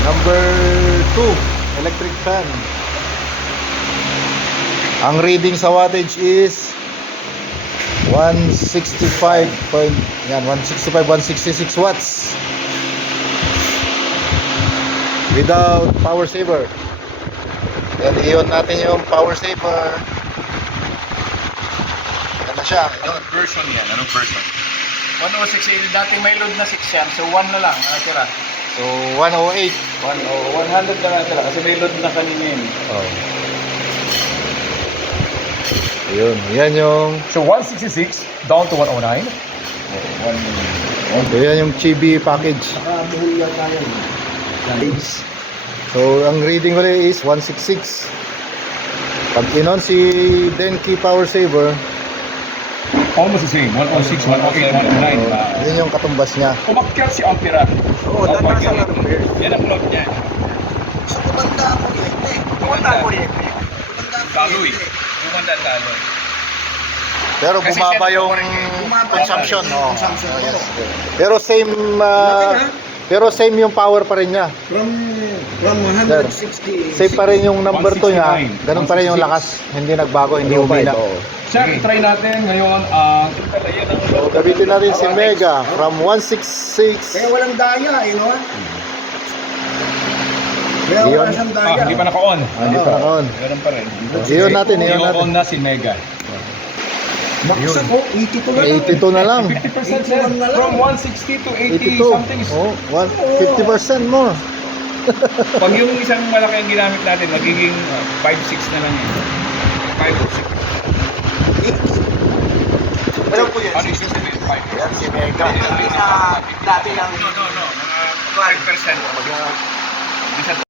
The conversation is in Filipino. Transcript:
Number 2, electric fan. Ang reading sa wattage is 165 point, yan, 166 watts. Without power saver. Then i-on natin yung power saver. Ano siya? Anong version yan? Anong version? 10680, dating may load na 6 yan. So 1 na lang, natira. So 108. 100 na natira kasi may load na kanina yun. Oh. Ayun, yan yung So 166 down to 109. so, yan yung chibi package. Nakabuhul yan tayo. So ang reading ko is 166. Pag inon si Denki power saver, Almost the same. 106, 108, 109. yun yung katumbas niya. Umakyat si Ampera. Oo, tataas ang ampere. Yan ang plot niya. Sa kumanda ang kuryente. Kumanda ang kuryente. Taloy. Kumanda ang taloy. Pero Kasi bumaba siya- yung Bumaba consumption. yung Oh. consumption, Yes. oo. Pero same pero same yung power pa rin niya. From 160. Same pa rin yung number 2 niya. 169. Ganun pa rin yung lakas. Hindi nagbago, hindi humina. Siya, try natin ngayon. Yan ang So gamitin natin si Mega from 166. Kaya walang daya, no? Kaya Yun. wala siyang daya. hindi pa naka-on. Hindi pa on. Ganun pa rin. Iyon natin, iyon natin. I-on na si Mega. Baksak ko, 82 na lang. 82 na lang. 50% sir. From 160 to 80 82. something. Oh, 50% more. Pag yung isang malaki ang ginamit natin, magiging 5-6 na lang yun. 5 or 6. Alam ko yan. Ano yung system yun? 5 or 6. Si Mega. Dati ang No. Mga 5%. Mga